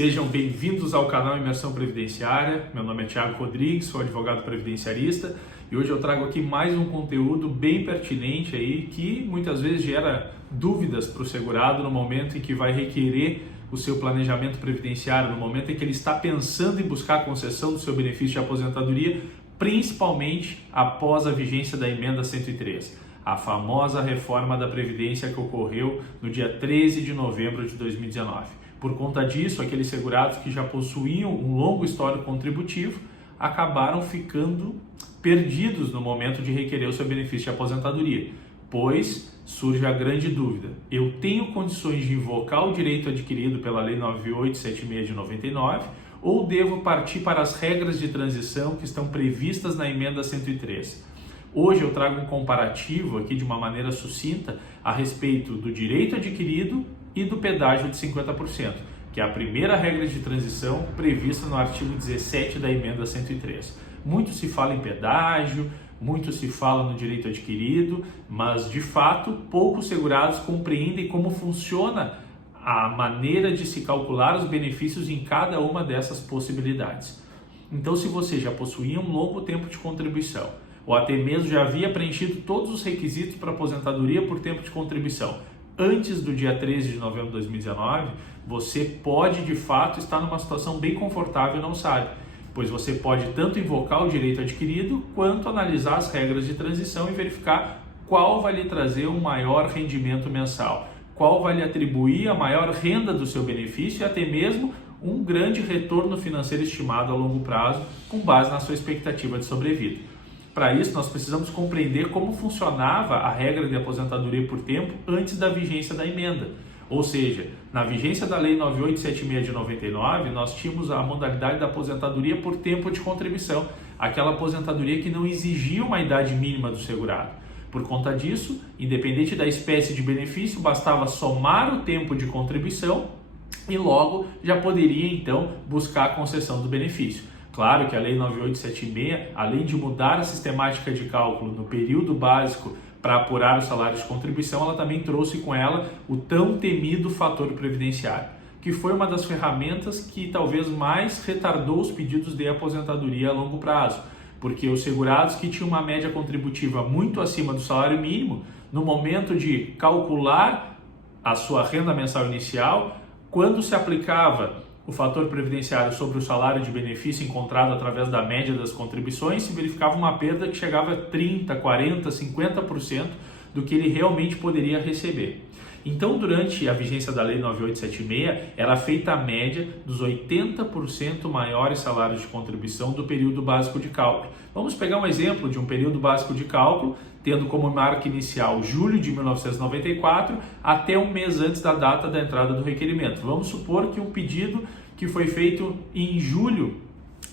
Sejam bem-vindos ao canal Imersão Previdenciária. Meu nome é Thiago Rodrigues, sou advogado previdenciarista e hoje eu trago aqui mais um conteúdo bem pertinente aí que muitas vezes gera dúvidas para o segurado no momento em que vai requerer o seu planejamento previdenciário, no momento em que ele está pensando em buscar a concessão do seu benefício de aposentadoria, principalmente após a vigência da emenda 103, a famosa reforma da Previdência que ocorreu no dia 13 de novembro de 2019. Por conta disso, aqueles segurados que já possuíam um longo histórico contributivo acabaram ficando perdidos no momento de requerer o seu benefício de aposentadoria, pois surge a grande dúvida: eu tenho condições de invocar o direito adquirido pela Lei 9876 de 99 ou devo partir para as regras de transição que estão previstas na emenda 103? Hoje eu trago um comparativo aqui de uma maneira sucinta a respeito do direito adquirido e do pedágio de 50%, que é a primeira regra de transição prevista no artigo 17 da emenda 103. Muito se fala em pedágio, muito se fala no direito adquirido, mas de fato poucos segurados compreendem como funciona a maneira de se calcular os benefícios em cada uma dessas possibilidades. Então, se você já possuía um longo tempo de contribuição, ou até mesmo já havia preenchido todos os requisitos para aposentadoria por tempo de contribuição antes do dia 13 de novembro de 2019, você pode de fato estar numa situação bem confortável e não sabe, pois você pode tanto invocar o direito adquirido quanto analisar as regras de transição e verificar qual vai lhe trazer um maior rendimento mensal, qual vai lhe atribuir a maior renda do seu benefício e até mesmo um grande retorno financeiro estimado a longo prazo com base na sua expectativa de sobrevida. Para isso, nós precisamos compreender como funcionava a regra de aposentadoria por tempo antes da vigência da emenda. Ou seja, na vigência da Lei 9876 de 99, nós tínhamos a modalidade da aposentadoria por tempo de contribuição, aquela aposentadoria que não exigia uma idade mínima do segurado. Por conta disso, independente da espécie de benefício, bastava somar o tempo de contribuição e logo já poderia então buscar a concessão do benefício. Claro que a Lei 9876, além de mudar a sistemática de cálculo no período básico para apurar os salários de contribuição, ela também trouxe com ela o tão temido fator previdenciário, que foi uma das ferramentas que talvez mais retardou os pedidos de aposentadoria a longo prazo, porque os segurados que tinham uma média contributiva muito acima do salário mínimo, no momento de calcular a sua renda mensal inicial, quando se aplicava o fator previdenciário sobre o salário de benefício encontrado através da média das contribuições, se verificava uma perda que chegava a 30%, 40%, 50% do que ele realmente poderia receber. Então, durante a vigência da Lei 9876, era feita a média dos 80% maiores salários de contribuição do período básico de cálculo. Vamos pegar um exemplo de um período básico de cálculo, tendo como marca inicial julho de 1994 até um mês antes da data da entrada do requerimento. Vamos supor que um pedido que foi feito em julho,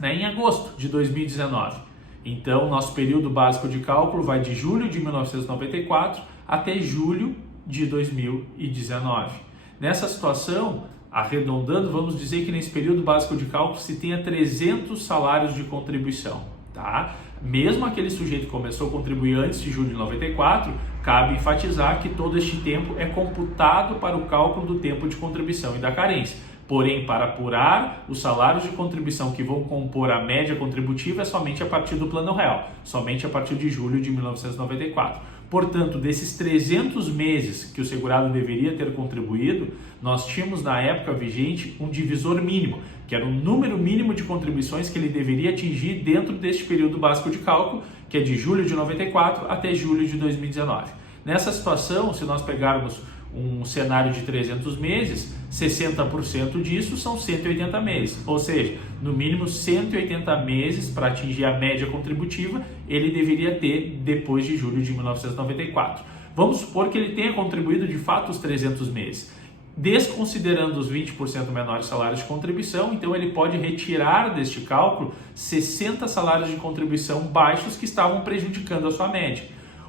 em agosto de 2019. Então, nosso período básico de cálculo vai de julho de 1994 até julho de 2019. Nessa situação, arredondando, vamos dizer que nesse período básico de cálculo se tenha 300 salários de contribuição, tá? Mesmo aquele sujeito que começou a contribuir antes de julho de 94, cabe enfatizar que todo este tempo é computado para o cálculo do tempo de contribuição e da carência. Porém, para apurar os salários de contribuição que vão compor a média contributiva é somente a partir do plano real, somente a partir de julho de 1994. Portanto, desses 300 meses que o segurado deveria ter contribuído, nós tínhamos na época vigente um divisor mínimo, que era o número mínimo de contribuições que ele deveria atingir dentro deste período básico de cálculo, que é de julho de 94 até julho de 2019. Nessa situação, se nós pegarmos um cenário de 300 meses, 60% disso são 180 meses, ou seja, no mínimo 180 meses para atingir a média contributiva ele deveria ter depois de julho de 1994. Vamos supor que ele tenha contribuído de fato os 300 meses. Desconsiderando os 20% menores salários de contribuição, então ele pode retirar deste cálculo 60 salários de contribuição baixos que estavam prejudicando a sua média.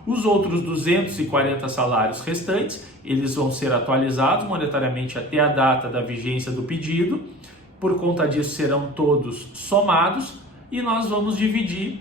Os outros 240 salários restantes, eles vão ser atualizados monetariamente até a data da vigência do pedido. Por conta disso, serão todos somados e nós vamos dividir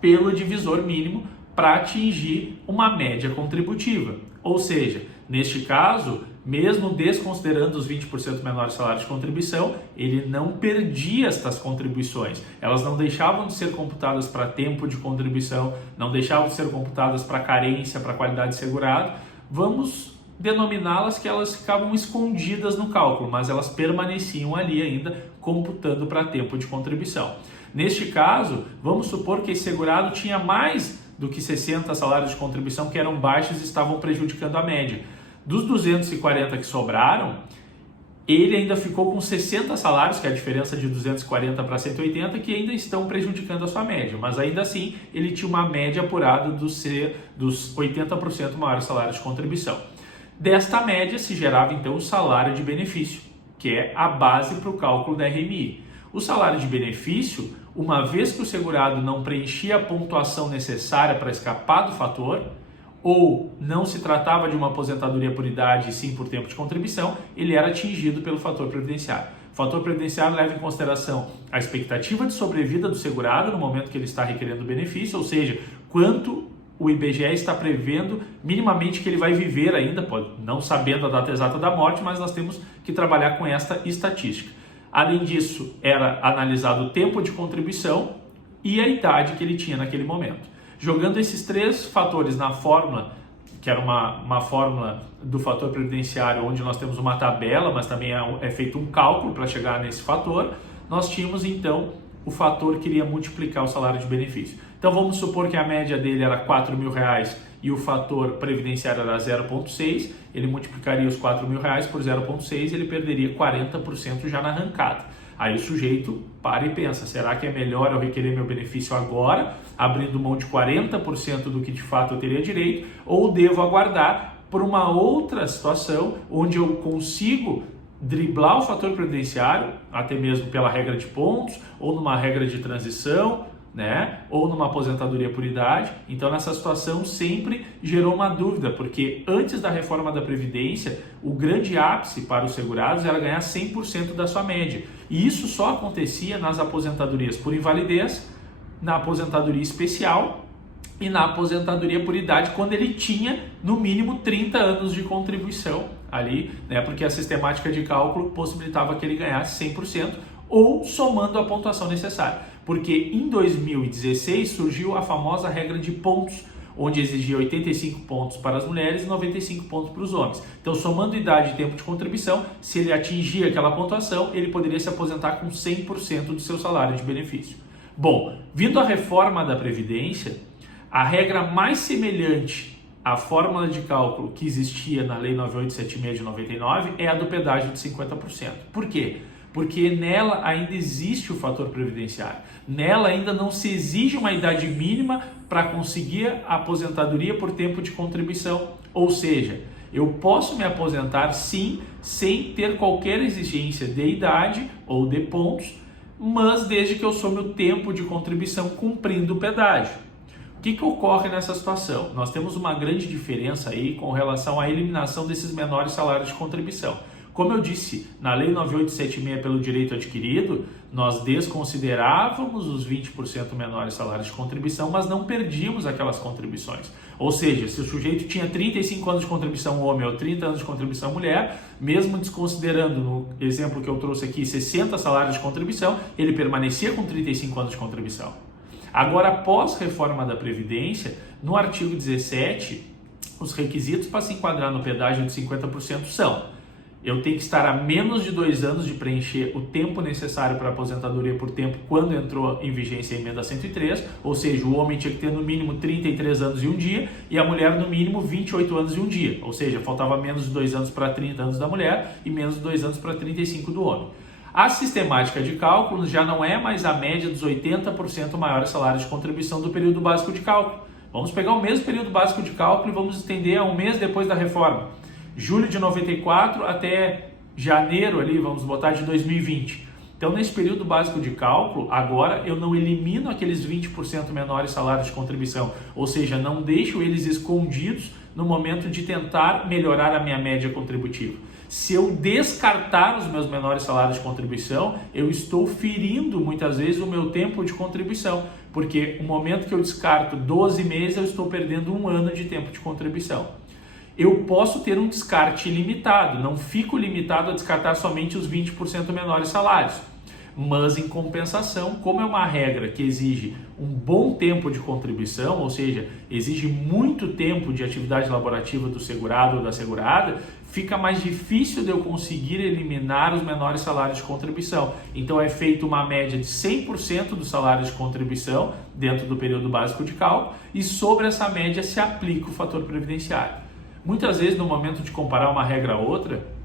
pelo divisor mínimo para atingir uma média contributiva. Ou seja, neste caso, mesmo desconsiderando os 20% menores salários de contribuição, ele não perdia estas contribuições. Elas não deixavam de ser computadas para tempo de contribuição, não deixavam de ser computadas para carência, para qualidade segurada. Vamos denominá-las que elas ficavam escondidas no cálculo, mas elas permaneciam ali ainda computando para tempo de contribuição. Neste caso, vamos supor que esse segurado tinha mais do que 60 salários de contribuição que eram baixos e estavam prejudicando a média. Dos 240 que sobraram, ele ainda ficou com 60 salários, que é a diferença de 240 para 180, que ainda estão prejudicando a sua média, mas ainda assim ele tinha uma média apurada dos 80% maiores salários de contribuição. Desta média se gerava então o salário de benefício, que é a base para o cálculo da RMI. O salário de benefício, uma vez que o segurado não preenchia a pontuação necessária para escapar do fator, ou não se tratava de uma aposentadoria por idade e sim por tempo de contribuição, ele era atingido pelo fator previdenciário. O fator previdenciário leva em consideração a expectativa de sobrevida do segurado no momento que ele está requerendo o benefício, ou seja, quanto o IBGE está prevendo minimamente que ele vai viver ainda, não sabendo a data exata da morte, mas nós temos que trabalhar com esta estatística. Além disso, era analisado o tempo de contribuição e a idade que ele tinha naquele momento. Jogando esses três fatores na fórmula, que era uma fórmula do fator previdenciário, onde nós temos uma tabela, mas também é feito um cálculo para chegar nesse fator, nós tínhamos então o fator que iria multiplicar o salário de benefício. Então vamos supor que a média dele era R$4.000 e o fator previdenciário era 0,6, ele multiplicaria os R$4.000 por 0,6, ele perderia 40% já na arrancada. Aí o sujeito para e pensa, será que é melhor eu requerer meu benefício agora, abrindo mão de 40% do que de fato eu teria direito, ou devo aguardar por uma outra situação onde eu consigo driblar o fator previdenciário, até mesmo pela regra de pontos, ou numa regra de transição, né? Ou numa aposentadoria por idade. Então nessa situação sempre gerou uma dúvida, porque antes da reforma da Previdência, o grande ápice para os segurados era ganhar 100% da sua média. E isso só acontecia nas aposentadorias por invalidez, na aposentadoria especial e na aposentadoria por idade, quando ele tinha no mínimo 30 anos de contribuição ali, né? Porque a sistemática de cálculo possibilitava que ele ganhasse 100% ou somando a pontuação necessária. Porque em 2016 surgiu a famosa regra de pontos, onde exigia 85 pontos para as mulheres e 95 pontos para os homens. Então, somando idade e tempo de contribuição, se ele atingir aquela pontuação, ele poderia se aposentar com 100% do seu salário de benefício. Bom, vindo à reforma da Previdência, a regra mais semelhante à fórmula de cálculo que existia na Lei 9876 de 99 é a do pedágio de 50%. Por quê? Porque nela ainda existe o fator previdenciário. Nela ainda não se exige uma idade mínima para conseguir a aposentadoria por tempo de contribuição. Ou seja, eu posso me aposentar sim, sem ter qualquer exigência de idade ou de pontos, mas desde que eu some o tempo de contribuição cumprindo o pedágio. O que ocorre nessa situação? Nós temos uma grande diferença aí com relação à eliminação desses menores salários de contribuição. Como eu disse, na Lei 9876 pelo direito adquirido, nós desconsiderávamos os 20% menores salários de contribuição, mas não perdíamos aquelas contribuições. Ou seja, se o sujeito tinha 35 anos de contribuição homem ou 30 anos de contribuição mulher, mesmo desconsiderando, no exemplo que eu trouxe aqui, 60 salários de contribuição, ele permanecia com 35 anos de contribuição. Agora, após reforma da Previdência, no artigo 17, os requisitos para se enquadrar no pedágio de 50% são: eu tenho que estar a menos de 2 anos de preencher o tempo necessário para a aposentadoria por tempo quando entrou em vigência a emenda 103, ou seja, o homem tinha que ter no mínimo 33 anos e 1 dia e a mulher no mínimo 28 anos e 1 dia, ou seja, faltava menos de 2 anos para 30 anos da mulher e menos de 2 anos para 35 do homem. A sistemática de cálculo já não é mais a média dos 80% maiores salários de contribuição do período básico de cálculo. Vamos pegar o mesmo período básico de cálculo e vamos estender a um mês depois da reforma. Julho de 94 até janeiro ali, vamos botar, de 2020. Então, nesse período básico de cálculo, agora eu não elimino aqueles 20% menores salários de contribuição, ou seja, não deixo eles escondidos no momento de tentar melhorar a minha média contributiva. Se eu descartar os meus menores salários de contribuição, eu estou ferindo muitas vezes o meu tempo de contribuição, porque no momento que eu descarto 12 meses, eu estou perdendo 1 ano de tempo de contribuição. eu posso ter um descarte ilimitado, não fico limitado a descartar somente os 20% menores salários. Mas, em compensação, como é uma regra que exige um bom tempo de contribuição, ou seja, exige muito tempo de atividade laborativa do segurado ou da segurada, fica mais difícil de eu conseguir eliminar os menores salários de contribuição. Então, é feita uma média de 100% do salário de contribuição dentro do período básico de cálculo e sobre essa média se aplica o fator previdenciário. Muitas vezes, no momento de comparar uma regra a outra,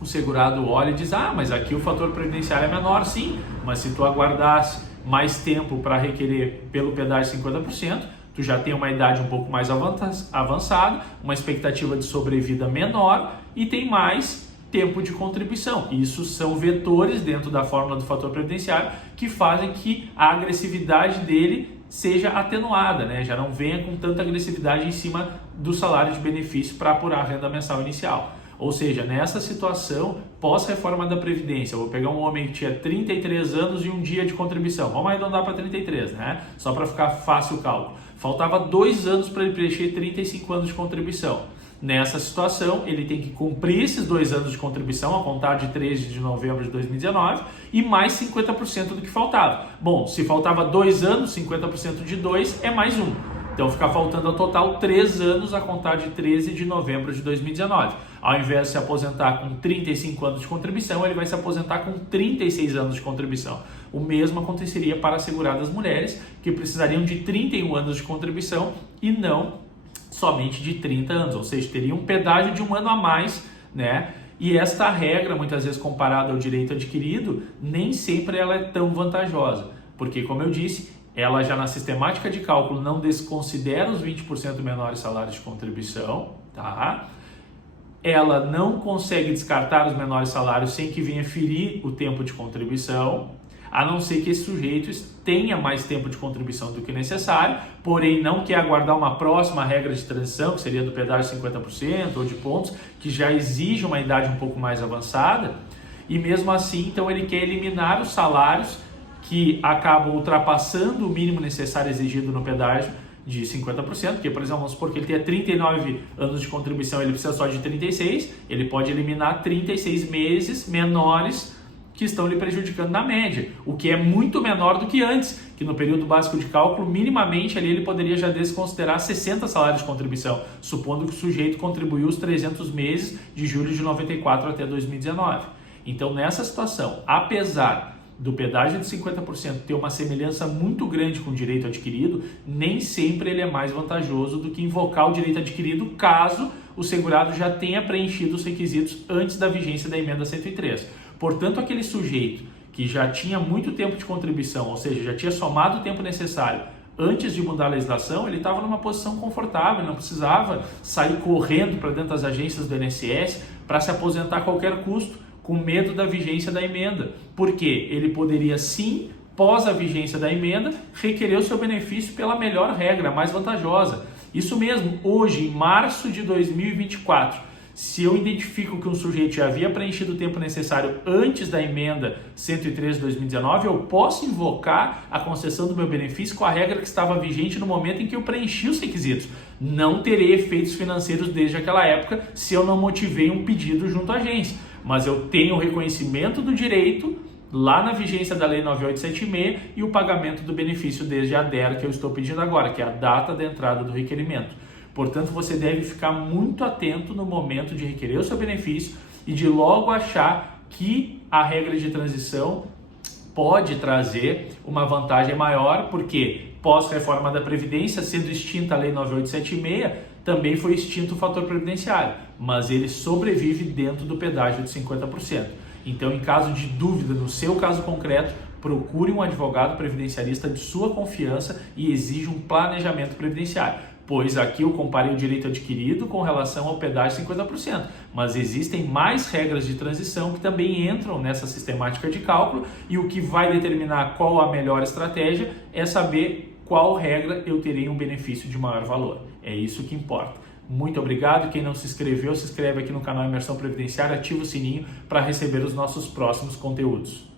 o segurado olha e diz, mas aqui o fator previdenciário é menor, sim, mas se tu aguardasse mais tempo para requerer pelo pedágio 50%, tu já tem uma idade um pouco mais avançada, uma expectativa de sobrevida menor e tem mais tempo de contribuição. Isso são vetores dentro da fórmula do fator previdenciário que fazem que a agressividade dele seja atenuada, né? Já não venha com tanta agressividade em cima do salário de benefício para apurar a renda mensal inicial. Ou seja, nessa situação, pós-reforma da Previdência, eu vou pegar um homem que tinha 33 anos e um dia de contribuição, vamos arredondar para 33, né? Só para ficar fácil o cálculo. Faltava 2 anos para ele preencher 35 anos de contribuição. Nessa situação, ele tem que cumprir esses 2 anos de contribuição, a contar de 13 de novembro de 2019, e mais 50% do que faltava. Bom, se faltava 2 anos, 50% de 2 é mais 1. Então fica faltando ao total 3 anos a contar de 13 de novembro de 2019. Ao invés de se aposentar com 35 anos de contribuição, ele vai se aposentar com 36 anos de contribuição. O mesmo aconteceria para as seguradas mulheres, que precisariam de 31 anos de contribuição e não somente de 30 anos, ou seja, teria um pedágio de 1 ano a mais, né? E esta regra, muitas vezes comparada ao direito adquirido, nem sempre ela é tão vantajosa, porque, como eu disse, ela já na sistemática de cálculo não desconsidera os 20% menores salários de contribuição, tá? Ela não consegue descartar os menores salários sem que venha ferir o tempo de contribuição, a não ser que esse sujeito tenha mais tempo de contribuição do que necessário, porém não quer aguardar uma próxima regra de transição, que seria do pedágio 50% ou de pontos, que já exige uma idade um pouco mais avançada, e mesmo assim, então ele quer eliminar os salários que acabam ultrapassando o mínimo necessário exigido no pedágio de 50%, porque, por exemplo, vamos supor que ele tenha 39 anos de contribuição, ele precisa só de 36, ele pode eliminar 36 meses menores que estão lhe prejudicando na média, o que é muito menor do que antes, que no período básico de cálculo, minimamente ali ele poderia já desconsiderar 60 salários de contribuição, supondo que o sujeito contribuiu os 300 meses de julho de 94 até 2019. Então, nessa situação, apesar do pedágio de 50% ter uma semelhança muito grande com o direito adquirido, nem sempre ele é mais vantajoso do que invocar o direito adquirido caso o segurado já tenha preenchido os requisitos antes da vigência da emenda 103. Portanto, aquele sujeito que já tinha muito tempo de contribuição, ou seja, já tinha somado o tempo necessário antes de mudar a legislação, ele estava numa posição confortável, não precisava sair correndo para dentro das agências do INSS para se aposentar a qualquer custo, com medo da vigência da emenda, porque ele poderia sim, pós a vigência da emenda, requerer o seu benefício pela melhor regra, mais vantajosa. Isso mesmo, hoje, em março de 2024, se eu identifico que um sujeito já havia preenchido o tempo necessário antes da emenda 103 de 2019, eu posso invocar a concessão do meu benefício com a regra que estava vigente no momento em que eu preenchi os requisitos. Não terei efeitos financeiros desde aquela época se eu não motivei um pedido junto à agência. Mas eu tenho o reconhecimento do direito lá na vigência da Lei 9876 e o pagamento do benefício desde a DER que eu estou pedindo agora, que é a data da entrada do requerimento. Portanto, você deve ficar muito atento no momento de requerer o seu benefício e de logo achar que a regra de transição pode trazer uma vantagem maior, porque pós-reforma da Previdência, sendo extinta a Lei 9876, também foi extinto o fator previdenciário, mas ele sobrevive dentro do pedágio de 50%. Então, em caso de dúvida no seu caso concreto, procure um advogado previdenciarista de sua confiança e exija um planejamento previdenciário, pois aqui eu comparei o direito adquirido com relação ao pedágio de 50%, mas existem mais regras de transição que também entram nessa sistemática de cálculo e o que vai determinar qual a melhor estratégia é saber qual regra eu terei um benefício de maior valor. É isso que importa. Muito obrigado. Quem não se inscreveu, se inscreve aqui no canal Imersão Previdenciária, ativa o sininho para receber os nossos próximos conteúdos.